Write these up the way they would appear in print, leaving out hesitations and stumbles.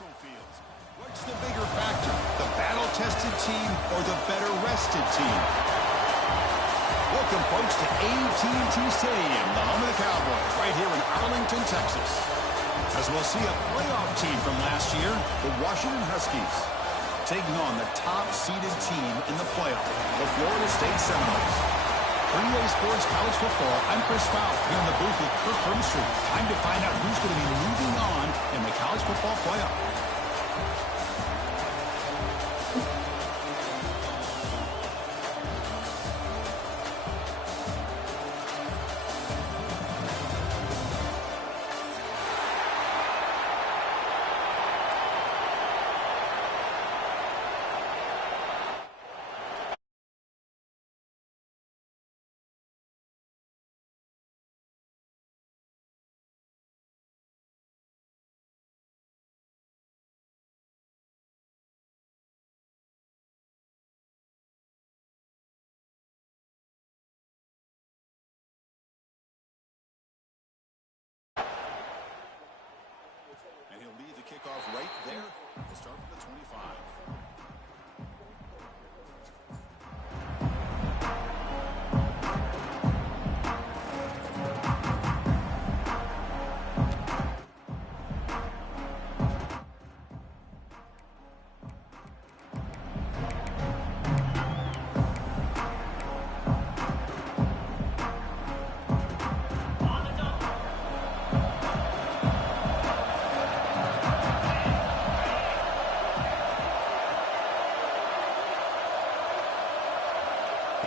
neutral fields. What's the bigger factor, the battle-tested team or the better-rested team? Welcome, folks, to AT&T Stadium, the home of the Cowboys, right here in Arlington, Texas. As we'll see a playoff team from last year, the Washington Huskies, taking on the top-seeded team in the playoff, the Florida State Seminoles. For EA Sports College Football, I'm Chris Fowl here in the booth with Kirk Herbstreit. Time to find out who's going to be moving on in the college football playoff. And he'll lead the kickoff right there. We'll start with the 25.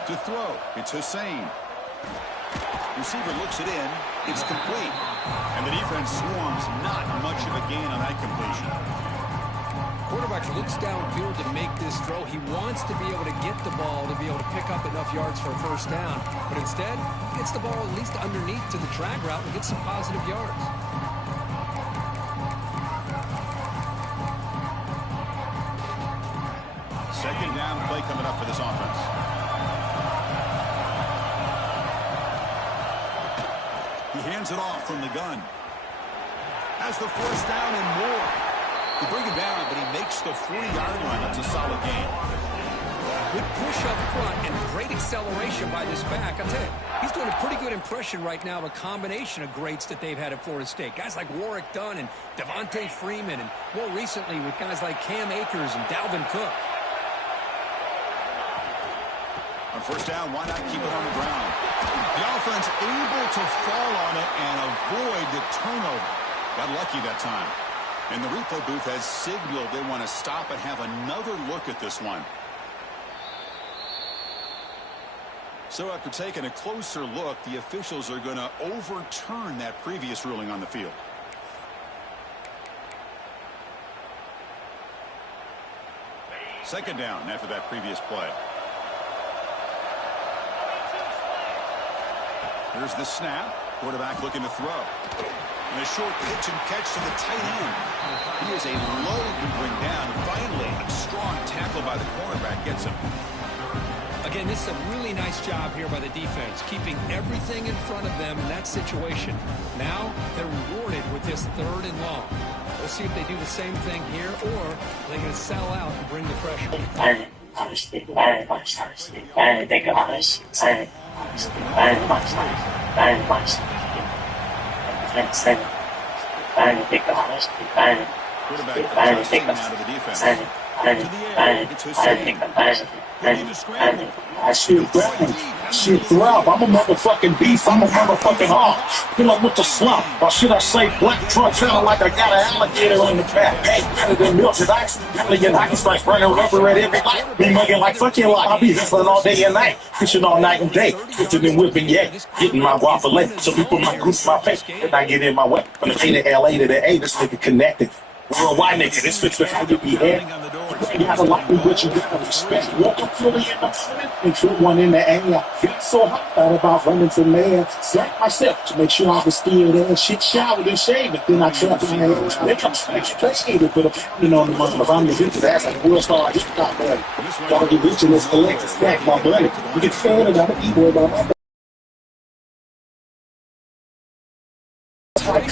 To throw, it's Hussein. Receiver looks it in, it's complete. And the defense swarms, not much of a gain on that completion. Quarterback looks downfield to make this throw. He wants to be able to get the ball to be able to pick up enough yards for a first down. But instead, he gets the ball at least underneath to the drag route and gets some positive yards. Second down play coming up for this offense. He hands it off from the gun. Has the first down and more. He brings it down, but he makes the 40-yard line. That's a solid gain. Good push up front and great acceleration by this back. I'll tell you, he's doing a pretty good impression right now of a combination of greats that they've had at Florida State. Guys like Warrick Dunn and Devontae Freeman, and more recently with guys like Cam Akers and Dalvin Cook. On first down, why not keep it on the ground? The offense able to fall on it and avoid the turnover. Got lucky that time. And the replay booth has signaled they want to stop and have another look at this one. So after taking a closer look, the officials are going to overturn that previous ruling on the field. Second down after that previous play. Here's the snap. Quarterback looking to throw. And a short pitch and catch to the tight end. He is a load to bring down. Finally, a strong tackle by the cornerback gets him. Again, this is a really nice job here by the defense, keeping everything in front of them in that situation. Now they're rewarded with this third and long. We'll see if they do the same thing here, or they're going to sell out and bring the pressure. Shit throb. I'm a motherfucking beast. I'm a motherfucking hawk. Fill up with the slump. Or should I say black truck sounding like I got an alligator in the back. Hey, better than Milton Ice. Alligator hockey strikes running rubber at every light. Be mugging like fucking lot. I'll be hustling all day and night. Fishing all night and day. Fishing and whipping, yeah. Getting my waffle late. So people my goose my face. And I get in my way. From the A to LA to the A, this nigga connected. Worldwide nigga, this fits with how you be head. You gotta like me, but you gotta respect. Walk up fully in the front and shoot one in the air. Feel so hot, thought about running to man. Slack myself to make sure I was still there. Shit showered and shaved, but then I trapped my hands. They come straight to put a pounding on the mother. If I'm the victim, that's like world star. Hip hop money. Gotta get rich and let's collect and stack my money. You get fed and I'm an e-boy by my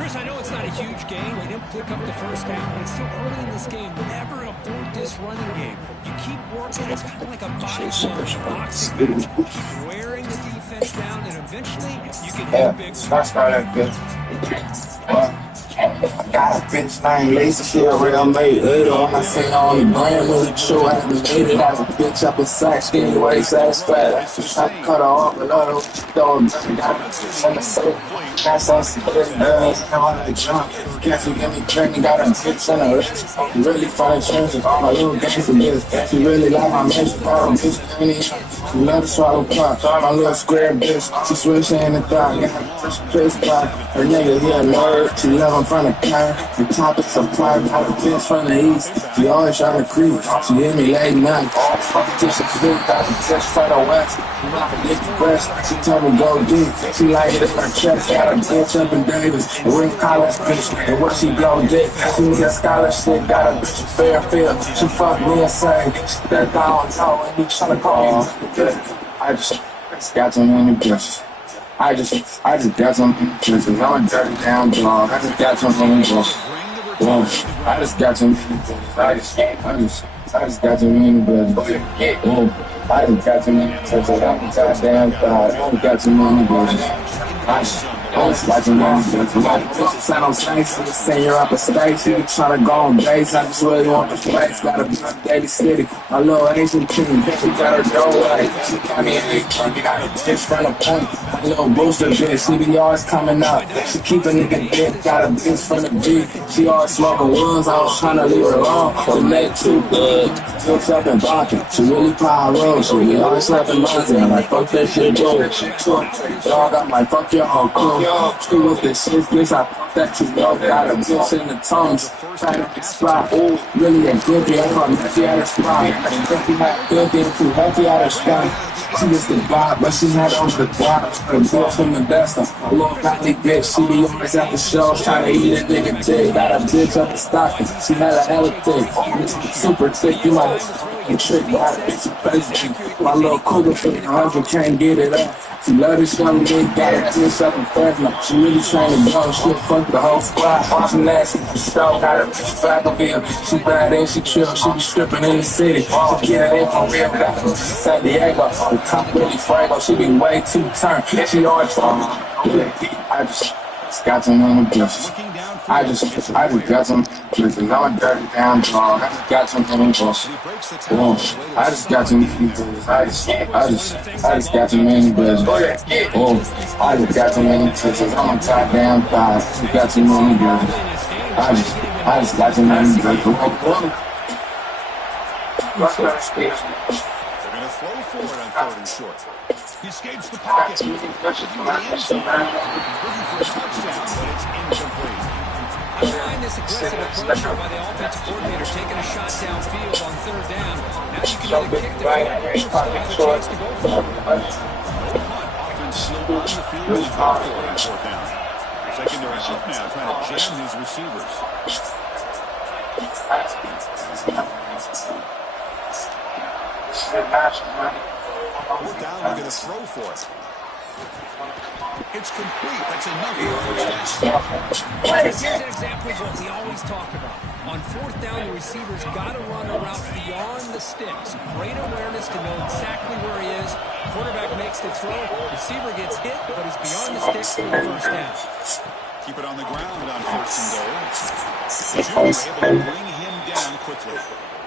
Chris, I know it's not a huge game. You didn't pick up the first half, but it's still early in this game. Never abort this running game. You keep working. It's kind of like a bodybuilder boxing match. Keep wearing the defense down, and eventually you can hit big. That's not good. I got a bitch named Lacey, she a real mate. When I seen her on the brand, really true, I haven't made it. As a bitch up in sack, skinny waist, ass fat. I cut her off, but I don't got it in the soap. That's us, girls, I'm on the jump. Can't you give me training, got a bitch in her wrist. Really fun changes, all my little games for this. She really like my magic bottom, bitch, she love to swallow pop. My little square bitch, she switch in the thigh. Got a fresh face by her nigga, he a nerd. She love him from the car. The top is supply, got a bitch from the east. She always trying to creep. She hit me late night. Fucking till she sleep, got a bitch from the west. Get the breast, she told me go deep. She like it in her chest, got a bitch up in Davis. The ring college bitch, and what she blow dick. She need a scholarship, got a bitch in Fairfield. She fuck me insane. That down toe, and he tryna call me. I just got too many bitches. I just got some bitches. I'm a dirty down dog. I just got some bitches. I just got some bitches. I just got too many bitches. I just got too many bitches. I'm a goddamn god. I just got too many bitches. I was watching them bitches. I don't say she was saying you're up a state. She be trying to go on base. I just really want the place. Gotta be in Daly City. My little Asian king. She got her dough right. She got me a big got a bitch from the point. My little booster bitch. CBR's coming out. She keep a nigga dick. Got a bitch from the G. She always smoking ones. I was trying to leave her alone. The neck too good. Looks up and barking. She really power roll. She be always slapping money. I'm like, fuck that shit, bro. Dog, I'm like, fuck your whole crew. Screw with this shit, bitch. I fuck that you know. Got a bitch in the tongues. Try to spot. Really a good bitch. I call Messy out of spot. Think he not good, then too healthy out of spot. She was the vibe, but she not on the block. The bitch from the best. A little valley bitch. She be always at the shows trying to eat a nigga dick. Got a bitch up the stocking. She had a hella thick. Super thick. You might trick. Got a bitch crazy. My little cougar for 100 can't get it up. She love this young nigga, got her bitch up in Fresno. She really trying to go, she fuck the whole squad. She nasty, she still got her bitch Vacaville. She bad and she chill, she be stripping in the city. She get it in for real, got her San Diego. The top really frago, she be way too turned. She always talking. I just got some little bitches. I just got some bitches. I'm a dirty down dog. I just got some little bitches. I just got some bitches. I just got some many bitches. I just got some many bitches. I'm a top down guy. I just got some many bitches. I just got some many bitches. They're going to throw for it on 3rd and short. He escapes the pocket. Looking for a touchdown, but it's incomplete. I find this aggressive approach by the offensive coordinator taking a shot downfield on 3rd down. Now you can either kick the field or still have a chance to go for it. Offense still on the field as well for it on 4th down. Secondary out now, trying to jam his receivers. Fourth down, we're going to throw for it. It's complete. That's enough for a first down. Here's an example of what we always talk about. On 4th down, the receiver's got to run a route beyond the sticks. Great awareness to know exactly where he is. Quarterback makes the throw. Receiver gets hit, but he's beyond the sticks for the first down. Keep it on the ground on 1st and goal. Junior able to bring him down quickly.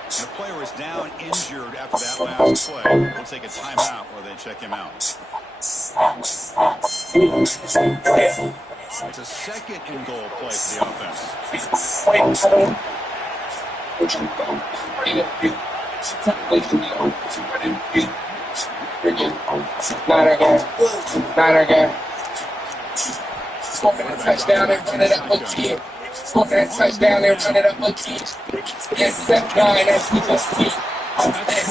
And the player is down injured after that last play. We'll take a timeout while they check him out. It's a 2nd and goal play for the offense. Not again. Scoring a touchdown and run it up again. Scoring that touchdown and run it up again. Yes, that 9, that's Jesus.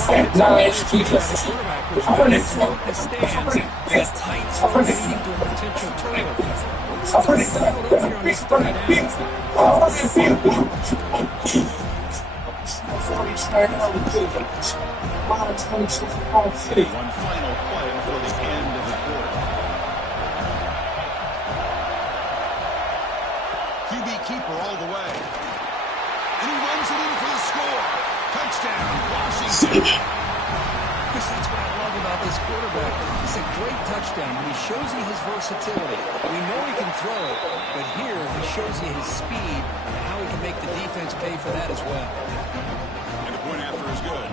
That 9 is Jesus. I run it. One final play before the end of the quarter. keeper all the way. And he runs it in for the score. Touchdown, Washington. Chris, that's what I love about this quarterback. It's a great touchdown, and he shows you his versatility. We know he can throw it, but here he shows you his speed and how he can make the defense pay for that as well. And the point after is good.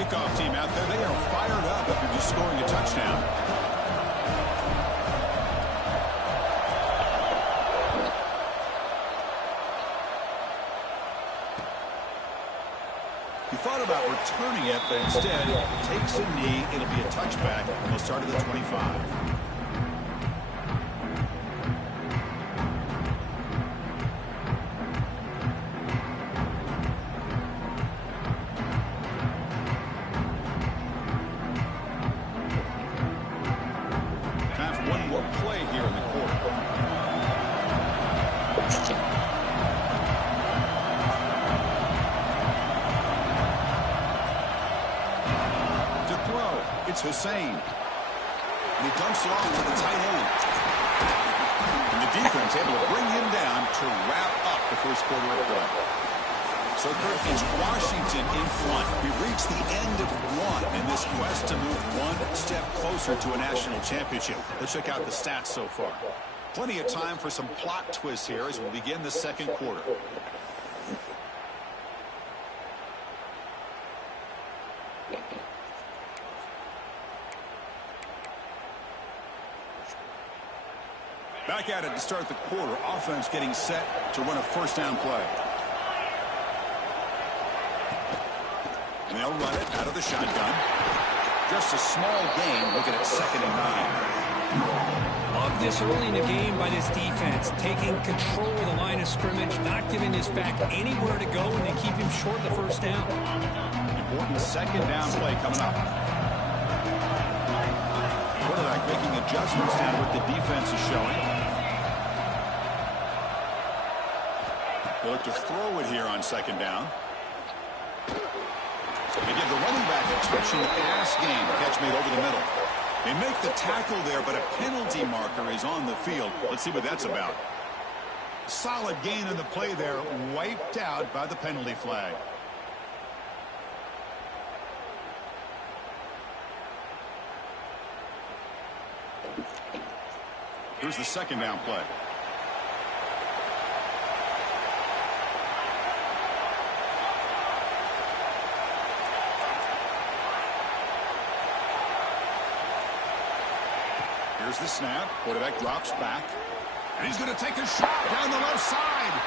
Kickoff team out there, they are fired up after just scoring a touchdown. He thought about returning it, but instead takes a knee. It'll be a touchback. He'll start at the 25. Time for one more play here in the quarter. It's Hussein. And he dumps it off to the tight end. And the defense able to bring him down to wrap up the first quarter of play. So, Kurt, it's Washington in front. We've reached the end of one in this quest to move one step closer to a national championship. Let's check out the stats so far. Plenty of time for some plot twists here as we begin the second quarter. Back at it to start the quarter. Offense getting set to run a first down play. And they'll run it out of the shotgun. Just a small gain. Looking at 2nd and 9. Love this early in the game by this defense. Taking control of the line of scrimmage. Not giving this back anywhere to go. And they keep him short of the first down. Important 2nd down play coming up. Quarterback making adjustments down what the defense is showing. They look to throw it here on 2nd down. They give the running back a touching pass game. Catch made over the middle. They make the tackle there, but a penalty marker is on the field. Let's see what that's about. Solid gain on the play there. Wiped out by the penalty flag. Here's the 2nd down play. Here's the snap. Quarterback drops back. And he's going to take a shot down the left side.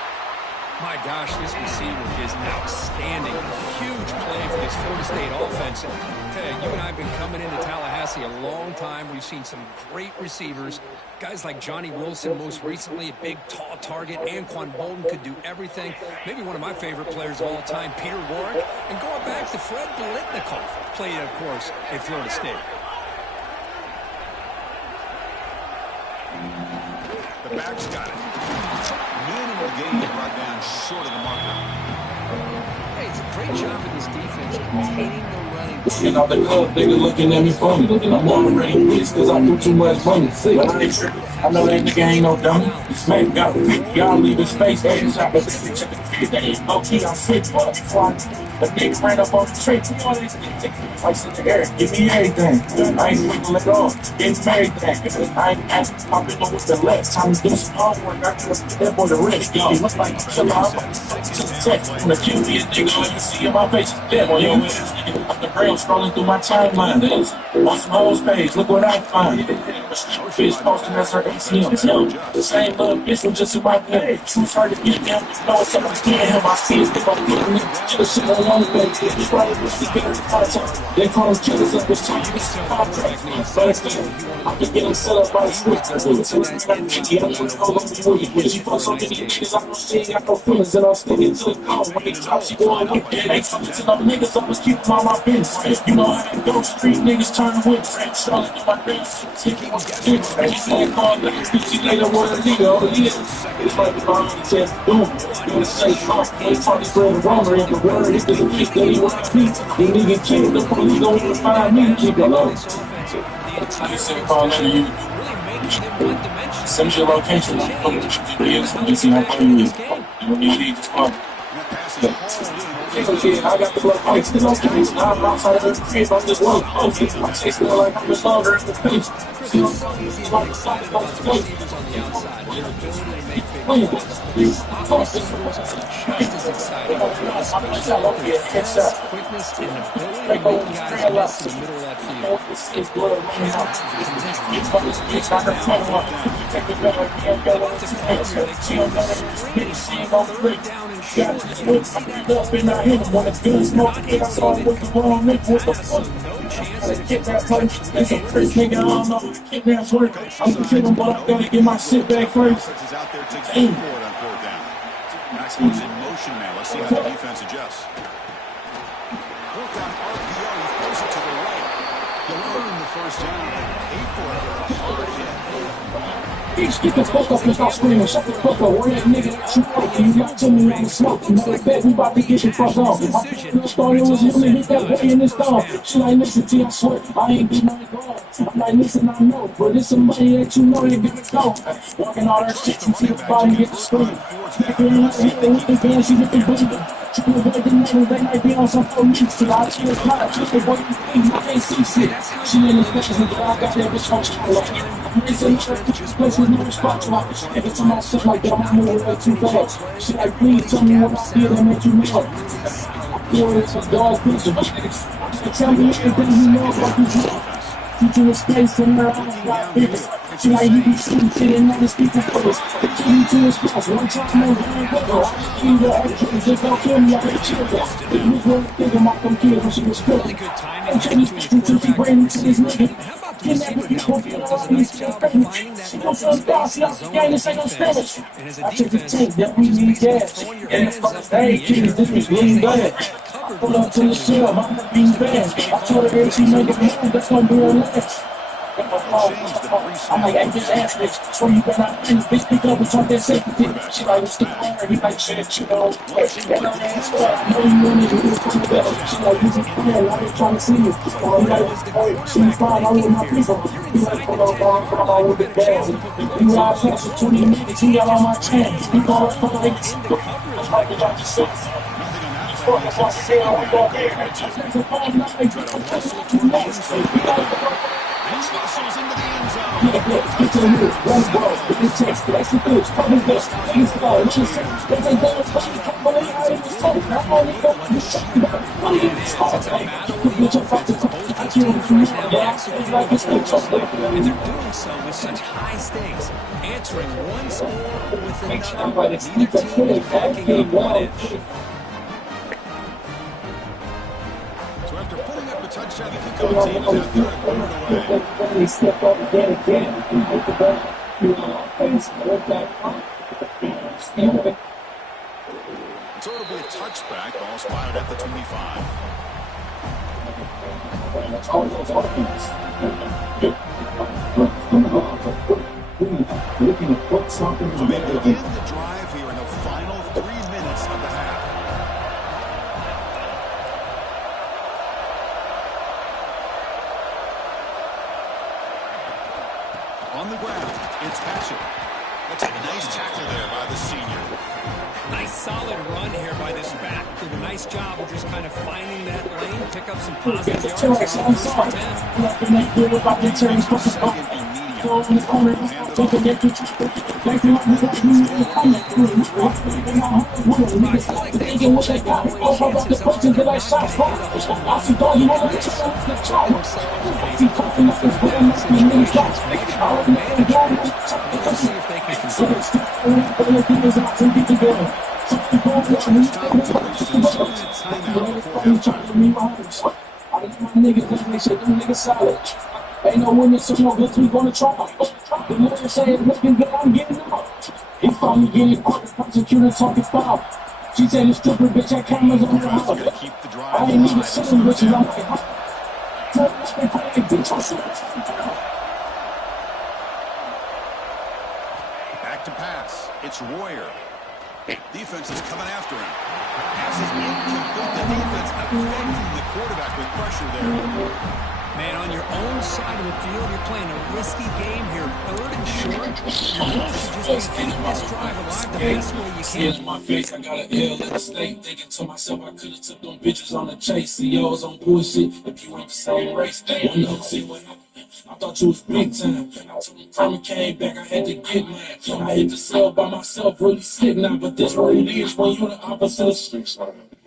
My gosh, this receiver is outstanding. Huge play for this Florida State offense. And Ted, you and I have been coming into Tallahassee a long time. We've seen some great receivers. Guys like Johnny Wilson, most recently, a big, tall target. Anquan Bolden could do everything. Maybe one of my favorite players of all time, Peter Warrick. And going back to Fred Biletnikoff, played, of course, at Florida State. The back's got it. Minimal gain brought down short of the marker. Hey, it's a great job in this defense containing the running. You know, the club nigga looking at me funny. I'm already pissed because I do too much money. But I ain't tripping. I know that nigga ain't no dummy. This man got 50. Y'all leave his face. They ain't no key. I'm sick. The nigga ran up on the tree. Twice in the air. Give me everything. I ain't wiggle at all. Give me everything. I ain't asking popping over with the left. Time to do some homework. I gotta put that boy to rest. He look like I'm chilling. I'm to the text. When the QB is nigga, let me see in my face. Dead on your ass. Up the rail scrolling through my timeline. On some hoes page. Look what I find. Fish posting as her ACM. The same little bitch was just in my head. Truth hard to get him. No, it's something scared him. I see it. If I'm getting it, to the shit on long way. He's probably the secret content. They call him killers of this time. This contract. But I can get him set up by the script. So it's not a biggie. I'm gonna go over you with you. When she fucks so many niggas, I know she ain't got no feelings. And I'm sticking to the call. When they drop, she going with it. Ain't something to them niggas. I'm just keeping all my business. You know how they go. Street niggas turn with it. Charlie do my things. Taking my shit. And she said, call me. She later was a nigga. Oh, yeah. It's like the army says, boom. You wanna say, fuck. They party for the wrong. In the word, if there's a kick that he wants to beat. The nigga kill the police. Don't even find me. Keep it low. The the entire You said game call stretch, later, you really making them one-dimensional. send me your location. I'm going to Change you see how far you is. this game. You know, you need to call. And that pass is hauled in over the Okay, I got the location. I'm outside of the face. I'm just one. I'm chasing like I'm just longer in the face. Chris, it's so easy to get excited about the receivers on the outside and their ability to make big plays. The slot receivers are just as exciting, especially with their fitness, quickness, and ability to make guys miss in the middle of that field. Devonta Freeman makes a screen on third down and short. You can see that coming right off. Devontae saw it coming. He passed, so no chance of Get that punch. It's a freak nigga. I don't know. Get that work. I'm gonna kill him, but I'm gonna get my shit back first. Is out there to go for it on fourth down. Maxwell's in motion now. Let's see how the defense adjusts. Worked on RPO. He throws it to the right. You'll earn the first down. Paid for it with a hard hit. Bitch, get the fuck up and stop screaming. Shut the fuck up. Where that nigga that you like? You got to me on the smoke. Matter of fact, we about to get you fucked off. My story was him and hit that boy in his thumb. She like, listen, T, I swear, I ain't getting on the ground. I'm like, listen, I know, but it's somebody that you know that get it go. Walking all that shit until the body get the scream. Hit the fans, she get the booty. Trying to avoid the niggas, they might be on some police. So I chill, not just the way you think, I can't see shit. She in the spaces, but I got that bitch on the I'm racing just places, no spot to watch. If it's on my shit like that, I'm moving way too fast. She like, please tell me what I did that make you mad. Yo, it's a dog picture. Tell me everything you know about you do. You do a space and her eyes got bigger. She like, you be shooting shit and other people first. Take you to a spouse, one time no one go. You the actually just don't kill me, I ain't chill. You was one thing about them kids when she was really good. good timing And there Jenny between to keep bringing to this nigga. how about the receivers now? Fields does a nice job of finding that open space in the zone of defense. And as a defense, just basically throwing your hands up in the air because they have that covered Pull up to the relatively shell, well. I'm being bad. I told her if she make a move, that's gonna be her last. I'm like, hey, bitch, ass bitch. So you better not think, bitch, pick up and talk that safety. She like, what's the matter? He like, shit, you know, get her ass up. No, you want it, you want to better. She like, you just playing, I ain't trying to see you. I'm like, hey, she's fine, I'm with my people. He like, hold on, come on with the bell. You ride past for 20 minutes, you got on my chance. You go up for like, I'm like, you got your six. Muscles into the end zone. Get to the middle, one ball, it takes the extra pitch, probably this, he's fine, she's saying, they go, but they out of the soul, not only go, you shut me down, what are you talking about? You get your fucking talk, I can't even know, but I feel like it's no trust, And they're doing so with such high stakes, answering one score with another. Neither team is backing up one inch. So after putting up a touchdown, the kickoff team is out there to put it away. They step up again, you hit the ball, you know, face, look back, So it'll be a touchback. Ball spotted at the 25. So they begin the drive here in the final 3 minutes of the half. On the ground, it's Patrick. That's a nice tackle there by the senior. Nice solid run here by this back. Did a nice job of just kind of finding that lane, pick up some positive yards. Let's see if they can convert. Ain't no women, so no good, we gonna try. The lawyer said, looking good, I'm getting out. He finally getting caught, the prosecutor talking foul. She said, it's stupid, bitch, that camera's on the house. I ain't even seen bitches, I'm like, Back to pass. It's Royer. Defense is coming after him. Pass is incomplete. The defense affecting the quarterback with pressure there. Man, on your own side of the field, you're playing a risky game here. 3rd and short. Your goal should just be keep this drive alive the best way you See it can. in my face, I got an L in the state. Thinking to myself, I could've took them bitches on the chase. See, yo, was on bullshit if you ain't the same race. One up, see what happened. I thought you was big time. I told him time came back, I had to get mine. I hit the cell by myself, really sick now, but this what it is when you the opposite of streets.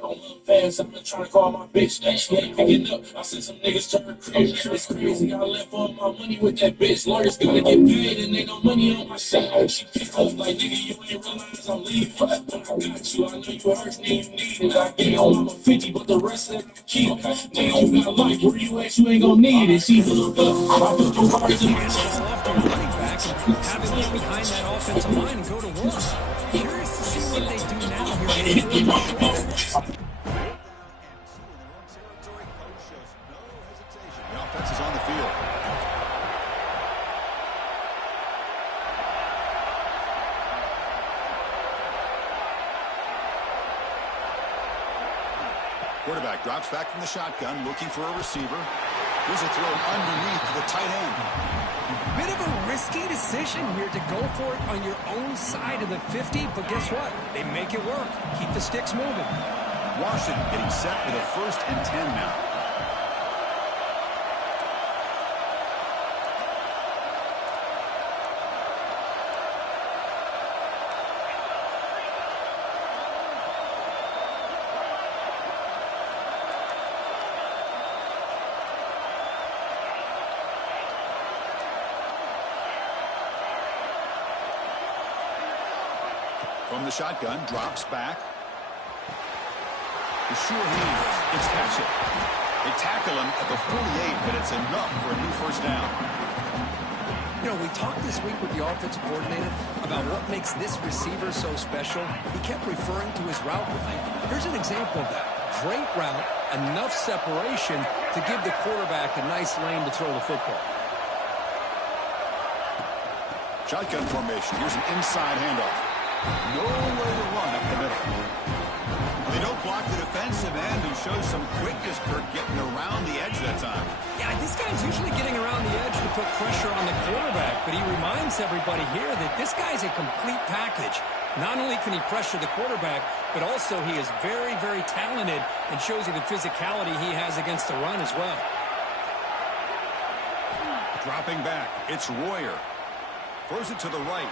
On the fast, I've been trying to call my bitch. She ain't picking up. I seen some niggas turn crazy. It's crazy. I left all my money with that bitch. Lawyers gotta get paid and ain't no money on my shit. She picked up like, nigga, you ain't realize I'm leaving. But I got you. I know you hurt me. You need it. I gave your mama 50, but the rest of it keep. Nigga, you got life. Where you at? You ain't gon' need it. She hooked up. I put the bars in my chest. Off the running back and have him get behind that offensive line and go to work. Curious to see what they do now here. The offense is on the field. Quarterback drops back from the shotgun, looking for a receiver. Here's a throw underneath to the tight end. Bit of a risky decision here to go for it on your own side of the 50, but guess what? They make it work. Keep the sticks moving. Washington getting set with a 1st and 10 now. From the shotgun, drops back. The sure hands. It's Patchett. They tackle him at the 48, but it's enough for a new 1st down. You know, we talked this week with the offensive coordinator about what makes this receiver so special. He kept referring to his route running. Here's an example of that. Great route, enough separation to give the quarterback a nice lane to throw the football. Shotgun formation. Here's an inside handoff. Nowhere to run up the middle. They don't block the defensive end, who shows some quickness, Kirk, getting around the edge that time. Yeah, this guy's usually getting around the edge to put pressure on the quarterback, but he reminds everybody here that this guy's a complete package. Not only can he pressure the quarterback, but also he is very, very talented and shows you the physicality he has against the run as well. Dropping back, it's Royer. Throws it to the right.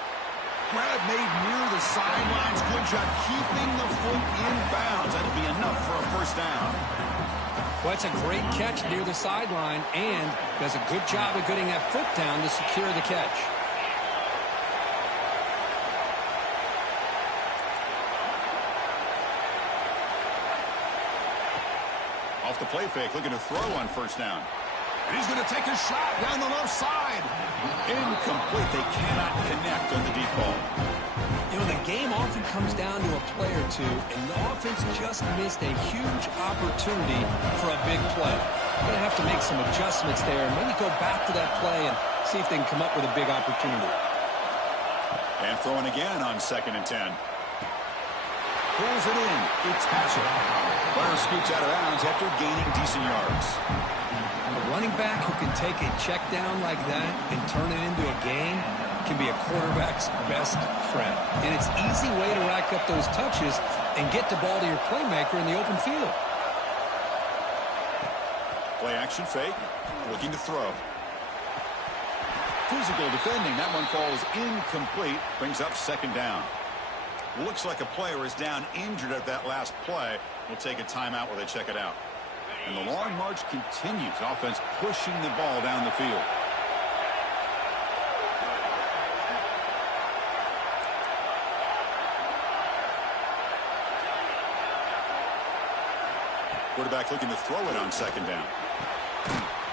Grab made near the sidelines. Good job keeping the foot in bounds. That'll be enough for a 1st down. Well, it's a great catch near the sideline and does a good job of getting that foot down to secure the catch. Off the play fake, looking to throw on 1st down. And he's going to take a shot down the left side. Incomplete. They cannot connect on the deep ball. You know, the game often comes down to a play or two, and the offense just missed a huge opportunity for a big play. Going to have to make some adjustments there and maybe go back to that play and see if they can come up with a big opportunity. And throwing again on 2nd and 10. Pulls it in. It's Patchett. Runner scoots out of bounds after gaining decent yards. A running back who can take a check down like that and turn it into a gain can be a quarterback's best friend. And it's an easy way to rack up those touches and get the ball to your playmaker in the open field. Play action fake. Looking to throw. Physical defending. That one falls incomplete. Brings up 2nd down. Looks like a player is down injured at that last play. We'll take a timeout while they check it out. And the long march continues. Offense pushing the ball down the field. Quarterback looking to throw it on 2nd down.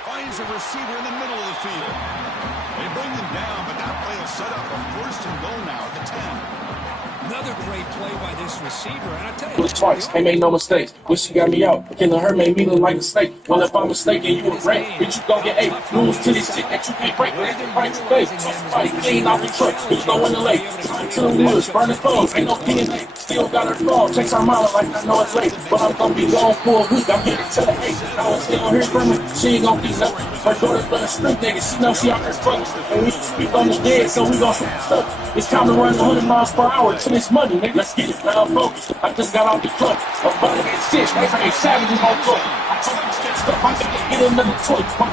Finds a receiver in the middle of the field. They bring him down, but that play will set up a 1st and goal now at the 10. Another great play by this receiver, and I tell you, Do it twice, ain't made no mistakes. Wish she got me out. Killing her made me look like a snake. Well, if I'm mistaken, you a rat. Bitch, you gon' get eight. Rules to this shit that you can't break. That's the price to pay. Somebody clean off the truck. Bitch, go in the lake. Trying to the woods, burn the clothes. Ain't no DNA. Still got her phone. Checks her mama like I know it's late. But I'm gonna be gone for a week. I'm here to tell her, hey, I was still here from me. She ain't gonna be nothing. Her daughter's been a street nigga. She know she out there fucking. And we speak on the dead, so we gon' shoot stuff. It's time to run 100 miles per hour to this money, nigga. Let's get it. Now I'm focused. I just got off the truck. I'm about to get shit. They say savages on foot. I told them to stuff. I can just get another choice. I'm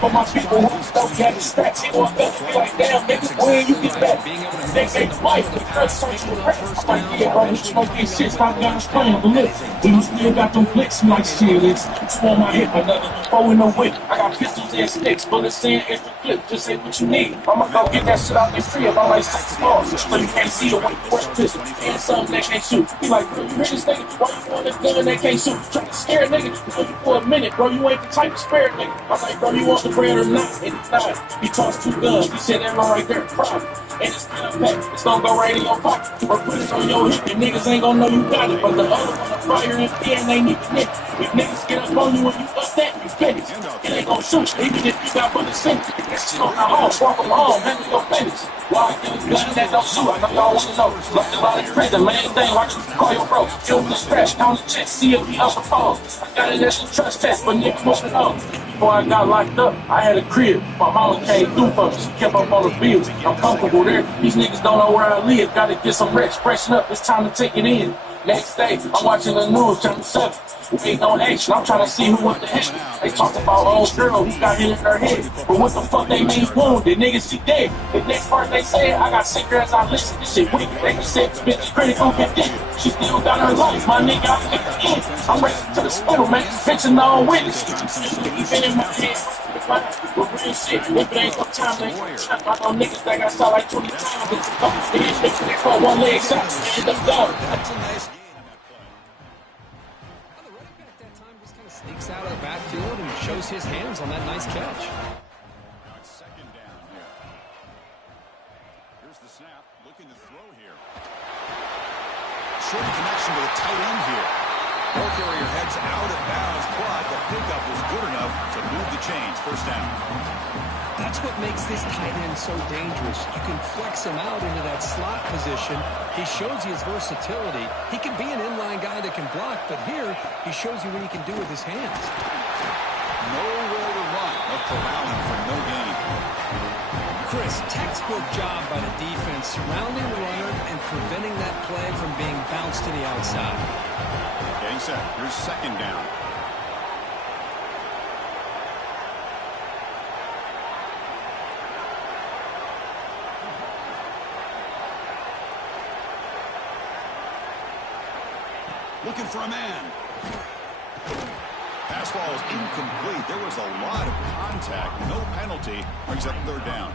for my people who don't have the stats. They want them to be like, damn, nigga, where you get back? They say life. The first search for I'm like, yeah, bro, we smoke these shit. Stop guys playing. But look, we still got them flicks. I'm like, shit, it's on my hip. Another four in the whip. I got pistols and sticks. Bullets saying extra clip. Just say what you need. I'ma go get that shit out there free. I'm like, six balls. So you can't see the way you work pistol. And something they can't shoot. He like, bro, you hear this nigga? Why you want this gun they can't shoot? Try to scare a nigga for a minute, bro. You ain't the type of spare nigga. I was like, bro, you want the bread or not? And it's not. He tossed two guns. He said that right there, problem. And it's not back. It's gonna go right in your pocket. Or put it on your hip. And niggas ain't gonna know you got it. But the other one, the fire and pen, they need the nigga. If niggas get up on you when you up that, you finish. It ain't gonna shoot. Even if you got bullets in it. That shit on the home. Walk them home. Handle your finish. Why? Gun that don't shoot. I know y'all wanna know. Look about the prison. Main thing, watch you call your bro. Kill the scratch. Count the chest. See if he up or falls. I got an extra trust test, but niggas won't know. Before I got locked up, I had a crib. My mama came through for me. She kept up on the bills. I'm comfortable there. These niggas don't know where I live. Gotta get some rest. Freshen up. It's time to take it in. Next day, I'm watching the news, channel 7. Ain't no action. I'm trying to see who what the heck. They talk about old girl who got hit in her head. But what the fuck they mean wounded? Niggas, she dead. The next part they say, I got sicker as I listen. This shit weak. They just said, bitch, critical condition. She still got her life. My nigga, I'm in. I'm racing to the school, man. Bitching no witness. Even in my head. With real shit, if it ain't no time, they trap out on niggas that got shot like 20 times. It's a couple of years, they call one leg shot, end up down. That's a nice game in that play. Well, the running back that time just kind of sneaks out of the backfield and shows his hands on that nice catch. Second down here. Here's the snap. Looking to throw here. Short connection to the tight end here. Ball carrier heads out of bounds, but the pickup was good enough to move the chains. First down. That's what makes this tight end so dangerous. You can flex him out into that slot position. He shows you his versatility. He can be an inline guy that can block, but here he shows you what he can do with his hands. Nowhere to run. Up to Allen for no gain. Chris, textbook job by the defense, surrounding the runner and preventing that play from being bounced to the outside. Getting set. Here's second down. Looking for a man. Pass ball is incomplete. There was a lot of contact. No penalty. Brings up third down.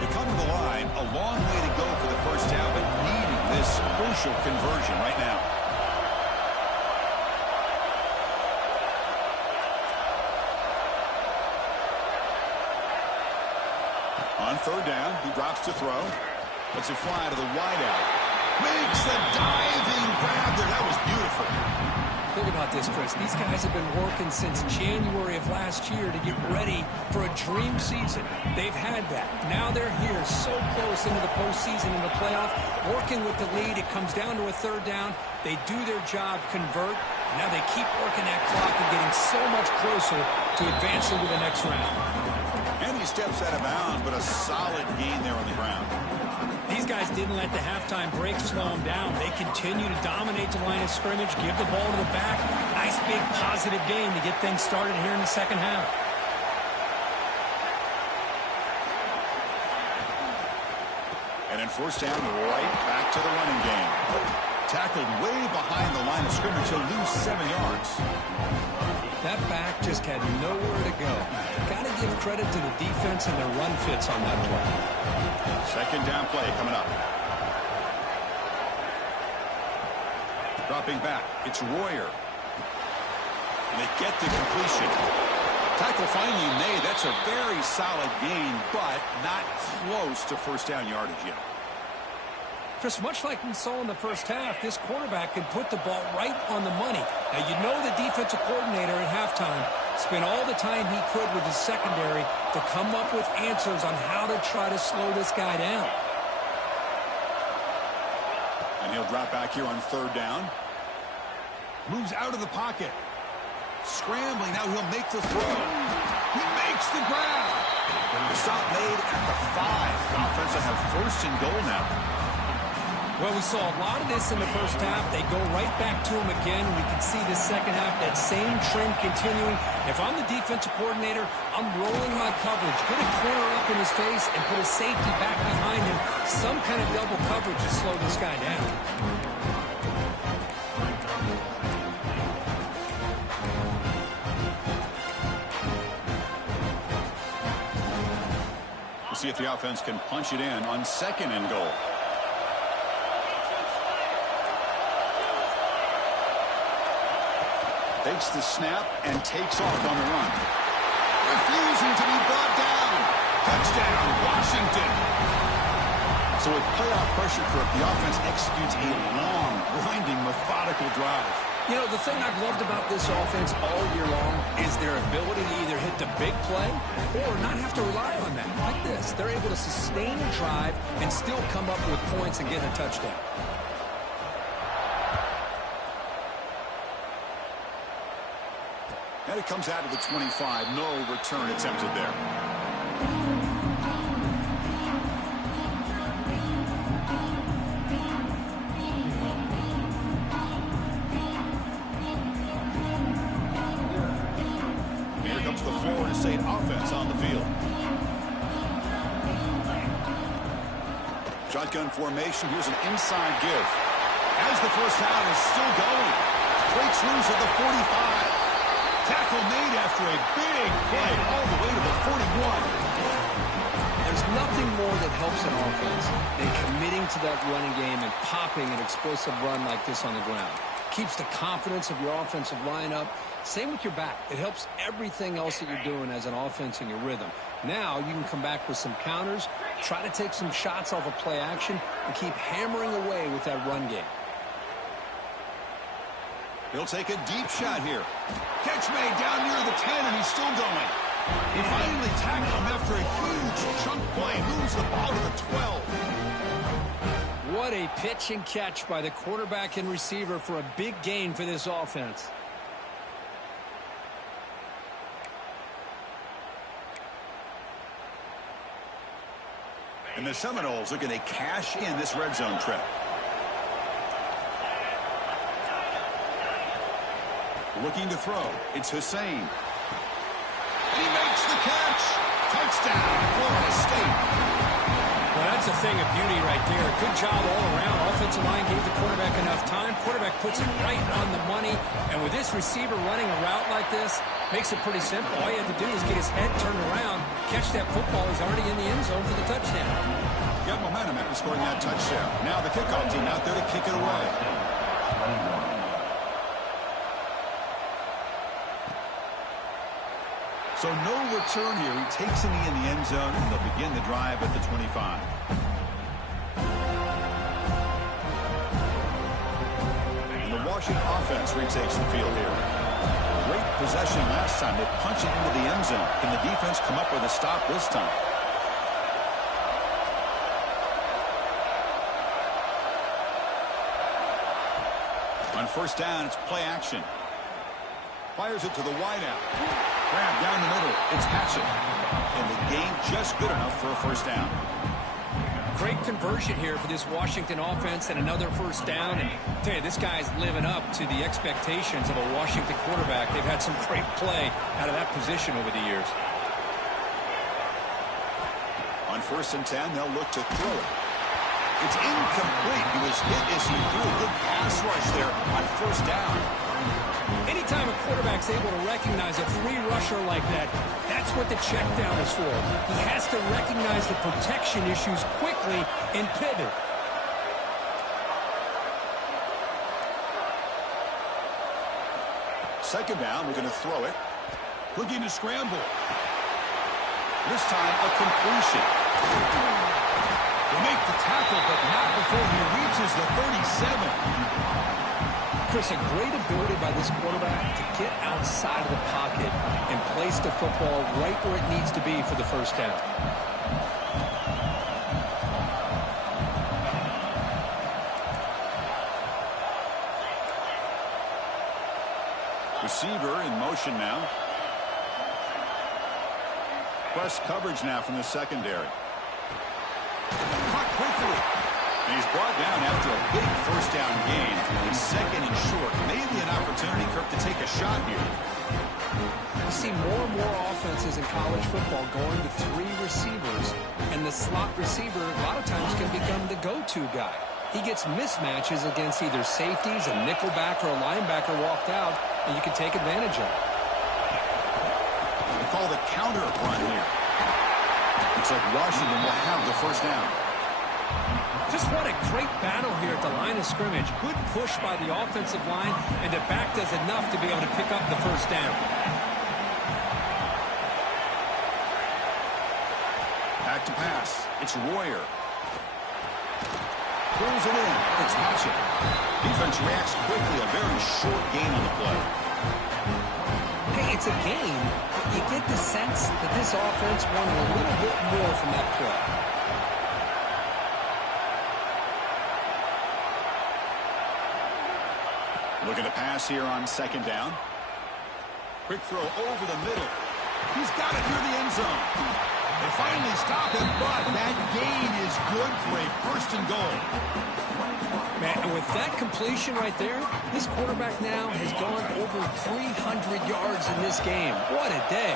They come to the line. A long way to go for the first down, but needing this crucial conversion right now. On third down, he drops to throw. Lets it fly to the wideout. Makes the diving grab there. That was beautiful. Think about this, Chris. These guys have been working since January of last year to get ready for a dream season. They've had that. Now they're here so close into the postseason and the playoff, working with the lead. It comes down to a third down. They do their job, convert. Now they keep working that clock and getting so much closer to advancing to the next round. And he steps out of bounds, but a solid gain there on the ground. These guys didn't let the halftime break slow them down. They continue to dominate the line of scrimmage, give the ball to the back. Nice big positive game to get things started here in the second half. And then first down, right back to the running game. Tackled way behind the line of scrimmage. He'll lose 7 yards. That back just had nowhere to go. Got to give credit to the defense and their run fits on that play. Second down play coming up. Dropping back. It's Royer. And they get the completion. Tackle finally made. That's a very solid gain, but not close to first down yardage yet. Chris, much like we saw in the first half, this quarterback can put the ball right on the money. Now, you know the defensive coordinator at halftime spent all the time he could with his secondary to come up with answers on how to try to slow this guy down. And he'll drop back here on third down. Moves out of the pocket. Scrambling. Now he'll make the throw. He makes the grab. The stop made at the 5. The offense will have first and goal now. Well, we saw a lot of this in the first half. They go right back to him again. We can see the second half, that same trend continuing. If I'm the defensive coordinator, I'm rolling my coverage. Get a corner up in his face and put a safety back behind him. Some kind of double coverage to slow this guy down. We'll see if the offense can punch it in on second and goal. Takes the snap and takes off on the run. Refusing to be brought down. Touchdown, Washington. So with playoff pressure grip, the offense executes a long, grinding, methodical drive. You know, the thing I've loved about this offense all year long is their ability to either hit the big play or not have to rely on that. Like this, they're able to sustain a drive and still come up with points and get a touchdown. And it comes out of the 25. No return attempted there. Here comes the Florida State offense on the field. Shotgun formation. Here's an inside give. As the first down is still going. Breaks loose at the 45. Tackle made after a big play all the way to the 41. There's nothing more that helps an offense than committing to that running game and popping an explosive run like this on the ground. Keeps the confidence of your offensive line up. Same with your back. It helps everything else that you're doing as an offense in your rhythm. Now you can come back with some counters, try to take some shots off of play action, and keep hammering away with that run game. He'll take a deep shot here. Catch made down near the 10, and he's still going. He finally tackled him after a huge chunk play. Moves the ball to the 12. What a pitch and catch by the quarterback and receiver for a big gain for this offense. And the Seminoles are going to cash in this red zone trip. Looking to throw. It's Hussein. He makes the catch. Touchdown, Florida State. Well, that's a thing of beauty right there. Good job all around. Offensive line gave the quarterback enough time. Quarterback puts it right on the money. And with this receiver running a route like this, makes it pretty simple. All you have to do is get his head turned around, catch that football. He's already in the end zone for the touchdown. Got momentum after scoring that touchdown. Now the kickoff team out there to kick it away. So no return here. He takes it in the end zone, and they'll begin the drive at the 25. And the Washington offense retakes the field here. Great possession last time. They punch it into the end zone. Can the defense come up with a stop this time? On first down, it's play action. Fires it to the wideout. Grab down the middle. It's Hatchett. And the gain just good enough for a first down. Great conversion here for this Washington offense and another first down. And I tell you, this guy's living up to the expectations of a Washington quarterback. They've had some great play out of that position over the years. On first and 10, they'll look to throw it. It's incomplete. He was hit as he threw a good pass rush there on first down. Anytime a quarterback's able to recognize a free rusher like that, that's what the check down is for. He has to recognize the protection issues quickly and pivot. Second down, we're going to throw it. Looking to scramble. This time, a completion. They make the tackle, but not before he reaches the 37. Chris, a great ability by this quarterback to get outside of the pocket and place the football right where it needs to be for the first down. Receiver in motion now. Press coverage now from the secondary. Caught quickly. And he's brought down after a big first down gain. He's second and short. Maybe an opportunity, Kirk, to take a shot here. You see more and more offenses in college football going to 3 receivers, and the slot receiver a lot of times can become the go-to guy. He gets mismatches against either safeties, a nickelback, or a linebacker walked out, and you can take advantage of it. They call the counter run here. Looks like Washington will have the first down. Just what a great battle here at the line of scrimmage. Good push by the offensive line, and the back does enough to be able to pick up the first down. Back to pass. It's Royer. Pulls it in. It's Hatchet. Defense reacts quickly. A very short gain on the play. Hey, it's a gain, but you get the sense that this offense wanted a little bit more from that play. Look at the pass here on second down. Quick throw over the middle. He's got it near the end zone. They finally stop him, but that gain is good for a first and goal. Man, and with that completion right there, this quarterback now has gone over 300 yards in this game. What a day.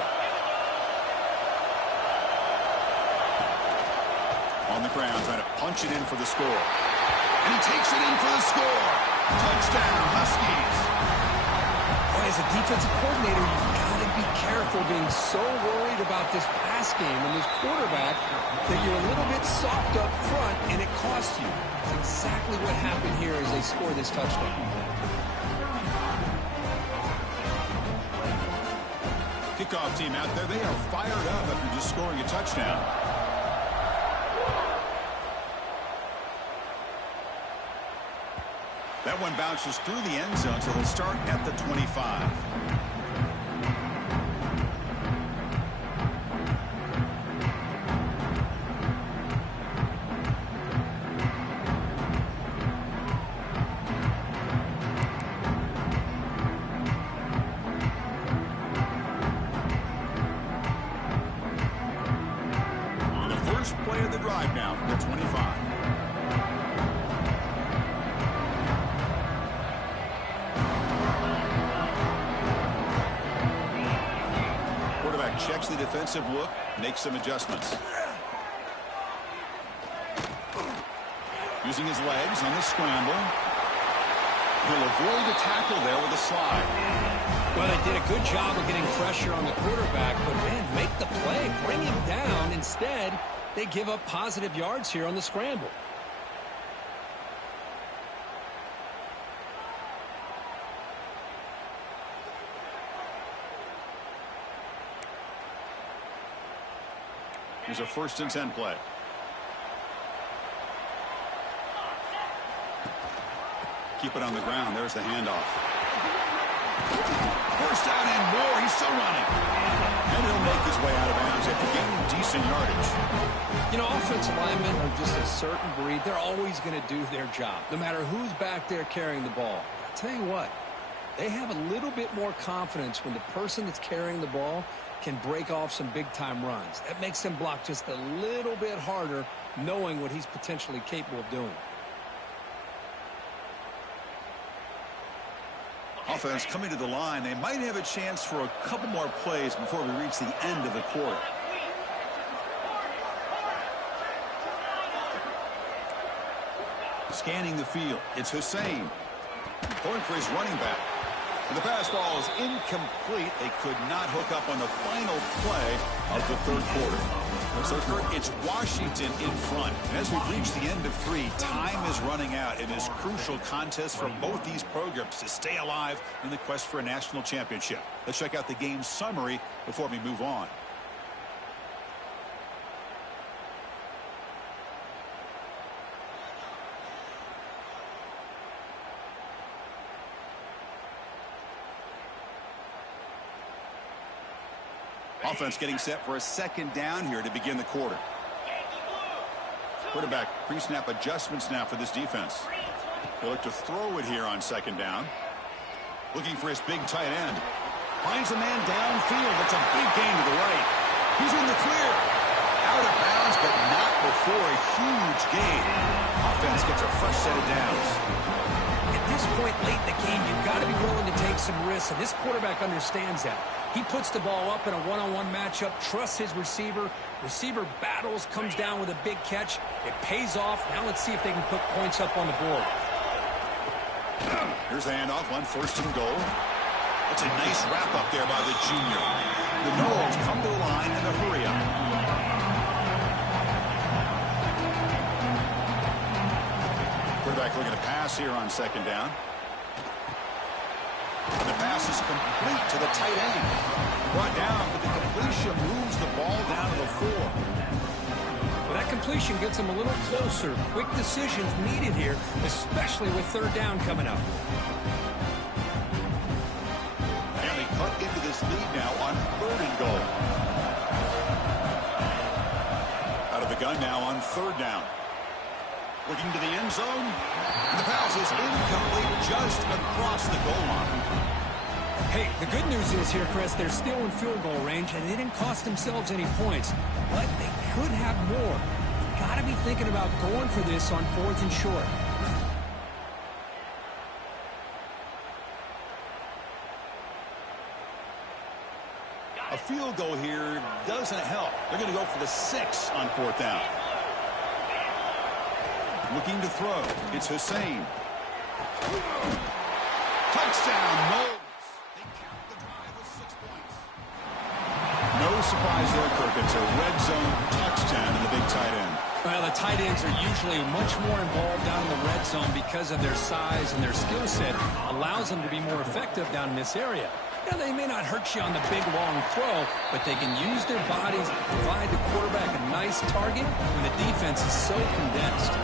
On the ground, trying to punch it in for the score. And he takes it in for the score. Touchdown, Huskies. Boy, as a defensive coordinator, you've got to be careful being so worried about this pass game and this quarterback that you're a little bit soft up front and it costs you. That's exactly what happened here as they score this touchdown. Kickoff team out there, they are fired up after just scoring a touchdown. That one bounces through the end zone, so they'll start at the 25. The first play of the drive now from the 25. Checks the defensive look, makes some adjustments. Using his legs on the scramble. He'll avoid the tackle there with a slide. Well, they did a good job of getting pressure on the quarterback, but man, make the play, bring him down. Instead, they give up positive yards here on the scramble. Here's a 1st and 10 play. Keep it on the ground. There's the handoff. First down and more. He's still running. And he'll make his way out of bounds after gaining decent yardage. You know, offensive linemen are just a certain breed. They're always going to do their job, no matter who's back there carrying the ball. I'll tell you what, they have a little bit more confidence when the person that's carrying the ball can break off some big-time runs. That makes them block just a little bit harder, knowing what he's potentially capable of doing. Offense coming to the line. They might have a chance for a couple more plays before we reach the end of the quarter. Scanning the field. It's Hussein. Going for his running back. And the pass ball is incomplete. They could not hook up on the final play of the third quarter. So, Kurt, it's Washington in front. And as we've reached the end of 3, time is running out in this crucial contest for both these programs to stay alive in the quest for a national championship. Let's check out the game summary before we move on. Offense getting set for a second down here to begin the quarter. Quarterback pre-snap adjustments now for this defense. He'll look to throw it here on second down. Looking for his big tight end. Finds a man downfield. That's a big gain to the right. He's in the clear. Out of bounds, but not before a huge gain. Offense gets a fresh set of downs. At this point late in the game, you've got to be willing to take some risks, and this quarterback understands that. He puts the ball up in a one-on-one matchup, trusts his receiver. Receiver battles, comes down with a big catch. It pays off. Now let's see if they can put points up on the board. Here's the handoff on 1st and goal. That's a nice wrap-up there by the junior. The Noles come to the line in a hurry-up. Quarterback looking to pass here on second down. And the pass is complete to the tight end. Brought down, but the completion moves the ball down to the 4. Well, that completion gets them a little closer. Quick decisions needed here, especially with 3rd down coming up. And they cut into this lead now on 3rd and goal. Out of the gun now on 3rd down. Looking to the end zone. And the pass is incomplete just across the goal line. Hey, the good news is here, Chris, they're still in field goal range, and they didn't cost themselves any points. But they could have more. You've got to be thinking about going for this on 4th and short. A field goal here doesn't help. They're going to go for the 6 on 4th down. Looking to throw. It's Hussein. Touchdown, Noles. They count the drive with 6 points. No surprise there, Kirk. It's a red zone touchdown to the big tight end. Well, the tight ends are usually much more involved down in the red zone because of their size, and their skill set allows them to be more effective down in this area. Now, they may not hurt you on the big, long throw, but they can use their bodies to provide the quarterback a nice target when the defense is so condensed.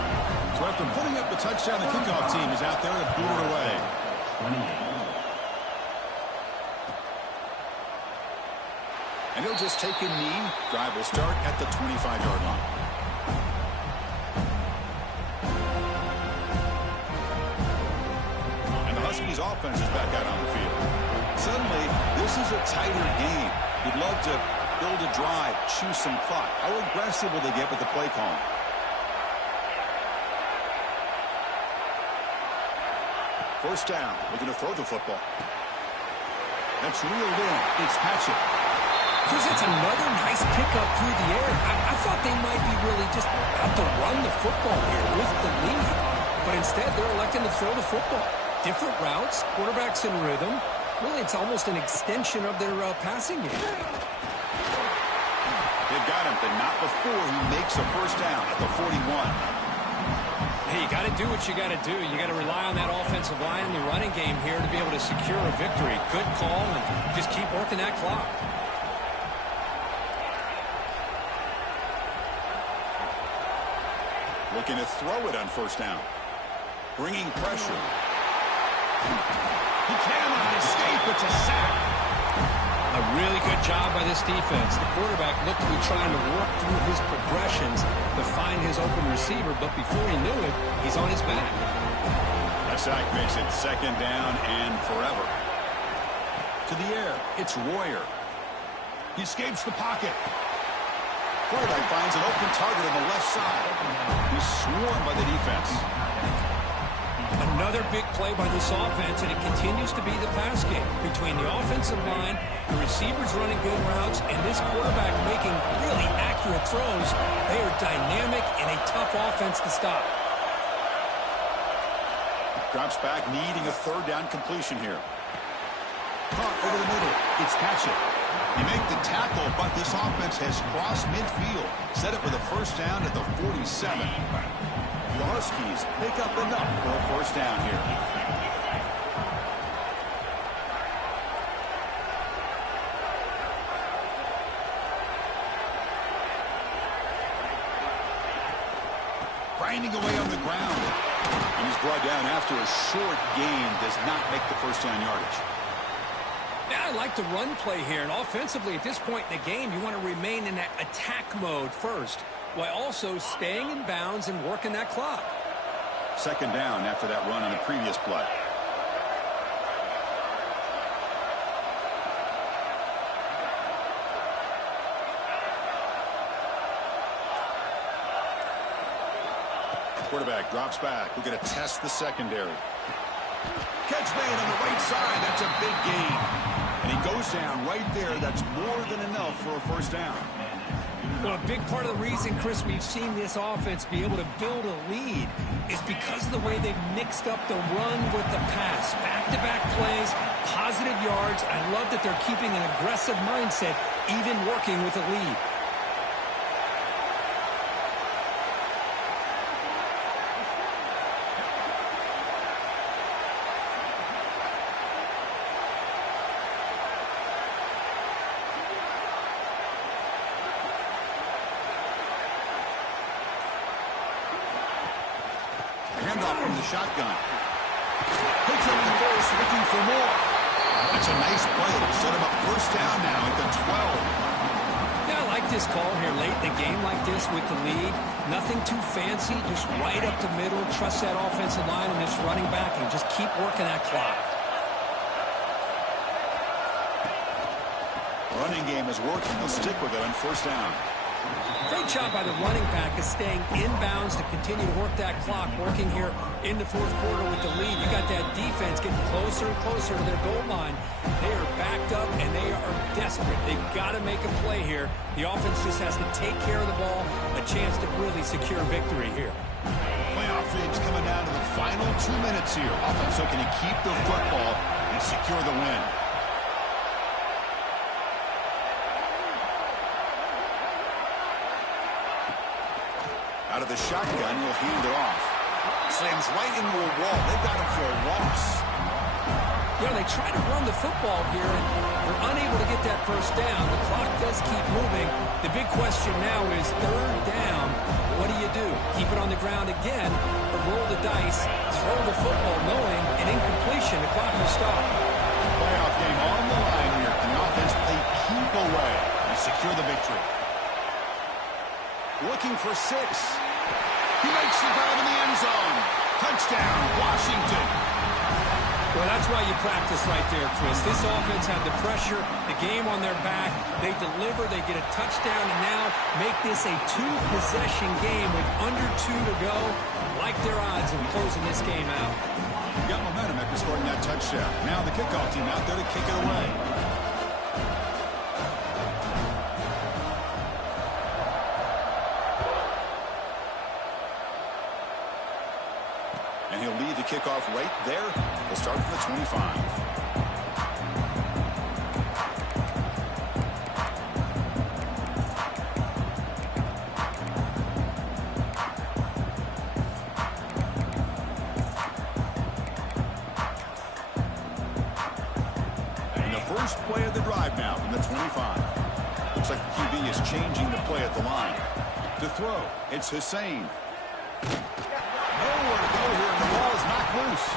So after putting up the touchdown, the kickoff team is out there to boot it away. And he'll just take a knee. Drive will start at the 25-yard line. And the Huskies offense is back out on the field. Suddenly, this is a tighter game. You'd love to build a drive, choose some clock. How aggressive will they get with the play call? First down, looking to throw the football. That's reeled in. It's Patchett. Chris, it's another nice pickup through the air. I thought they might be really just out to run the football here with the lead. But instead, they're electing to throw the football. Different routes, quarterbacks in rhythm. Really, it's almost an extension of their passing game. They've got him, but not before he makes a first down at the 41. Hey, you got to do what you got to do. You got to rely on that offensive line and the running game here to be able to secure a victory. Good call, and just keep working that clock. Looking to throw it on first down. Bringing pressure. He cannot escape. It's a sack. A really good job by this defense. The quarterback looked to be trying to work through his progressions to find his open receiver, but before he knew it, he's on his back. That sack makes it second down and forever. To the air, it's Royer. He escapes the pocket. Quarterback finds an open target on the left side. He's swarmed by the defense. Another big play by this offense, and it continues to be the pass game between the offensive line, the receivers running good routes, and this quarterback making really accurate throws. They are dynamic and a tough offense to stop. Drops back, needing a third down completion here. Caught over the middle. It's Patchett. You make the tackle, but this offense has crossed midfield. Set it for the first down at the 47. The Huskies make up enough for a first down here. Grinding away on the ground. And he's brought down after a short gain. Does not make the first down yardage. Yeah, I like the run play here. And offensively, at this point in the game, you want to remain in that attack mode first, while also staying in bounds and working that clock. Second down after that run on the previous play. Quarterback drops back. We're going to test the secondary. Catch made on the right side. That's a big gain. And he goes down right there. That's more than enough for a first down. Well, a big part of the reason, Chris, we've seen this offense be able to build a lead is because of the way they've mixed up the run with the pass. Back-to-back plays, positive yards. I love that they're keeping an aggressive mindset, even working with a lead. Handoff from the shotgun. Picks up the first, looking for more. That's a nice play. It'll set him up first down now at the 12. Yeah, I like this call here late in a game like this with the lead. Nothing too fancy, just right up the middle. Trust that offensive line and this running back and just keep working that clock. Running game is working. They'll stick with it on first down. Great job by the running back of staying inbounds to continue to work that clock, working here in the fourth quarter with the lead. You got that defense getting closer and closer to their goal line. They are backed up, and they are desperate. They've got to make a play here. The offense just has to take care of the ball, a chance to really secure victory here. Playoff game's coming down to the final 2 minutes here. Offense looking to keep the football and secure the win. Out of the shotgun, he'll hand it off. Slams right into a wall. They've got him for a loss. Yeah, they try to run the football here, and they're unable to get that first down. The clock does keep moving. The big question now is third down. What do? Keep it on the ground again, or roll the dice, throw the football, knowing an incompletion, the clock will stop. Playoff game on the line here. The offense play keep away and secure the victory. Looking for 6. He makes the grab in the end zone. Touchdown, Washington. Well, that's why you practice right there, Chris. This offense had the pressure, the game on their back. They deliver, they get a touchdown, and now make this a 2-possession game with under 2 to go. Like their odds of closing this game out. Got momentum after scoring that touchdown. Now the kickoff team out there to kick it away. And he'll lead the kickoff right there. We'll start from the 25. And the first play of the drive now from the 25. Looks like the QB is changing the play at the line. To throw, it's Hussein. Nowhere to go here, and the ball is knocked loose.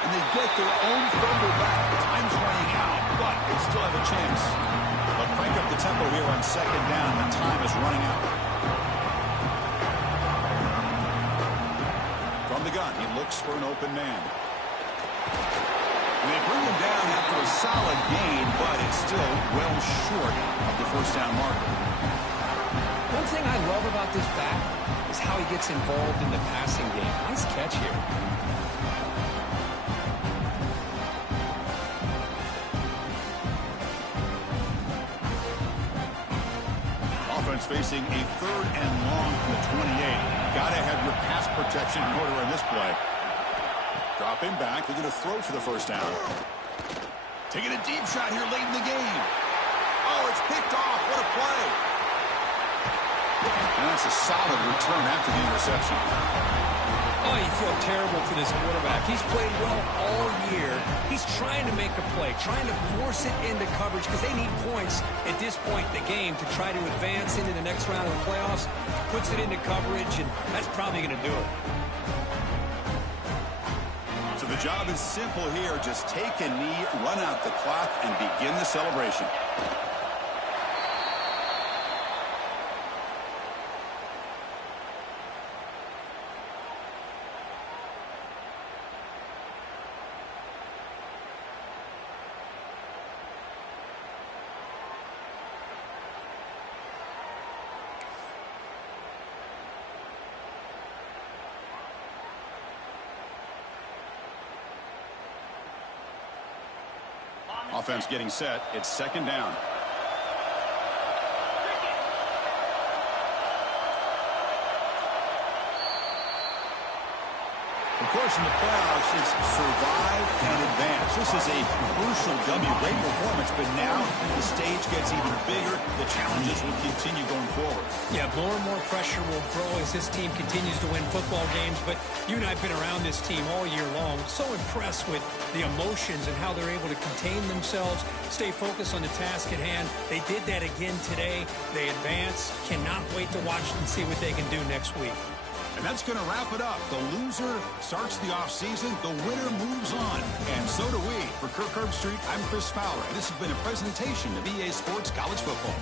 And they get their own fumble back. Time's running out, but they still have a chance. But crank up the tempo here on second down. The time is running out. From the gun, he looks for an open man. And they bring him down after a solid gain, but it's still well short of the first down marker. One thing I love about this back is how he gets involved in the passing game. Nice catch here. Offense facing a third and long from the 28. Got to have your pass protection in order in this play. Dropping back, they're going to throw for the first down. Taking a deep shot here late in the game. Oh, it's picked off. What a play. And that's a solid return after the interception. Oh, you feel terrible for this quarterback. He's played well all year. He's trying to make a play, trying to force it into coverage because they need points at this point in the game to try to advance into the next round of the playoffs. Puts it into coverage, and that's probably going to do it. So the job is simple here. Just take a knee, run out the clock, and begin the celebration. Offense getting set. It's second down. Of course, in the playoffs, it's survive and advance. This is a crucial W. Great performance, but now the stage gets even bigger. The challenges will continue going forward. Yeah, more and more pressure will grow as this team continues to win football games. But you and I have been around this team all year long. So impressed with the emotions and how they're able to contain themselves, stay focused on the task at hand. They did that again today. They advance. Cannot wait to watch and see what they can do next week. And that's going to wrap it up. The loser starts the offseason. The winner moves on. And so do we. For Kirk Herbstreit, I'm Chris Fowler. And this has been a presentation of EA Sports College Football.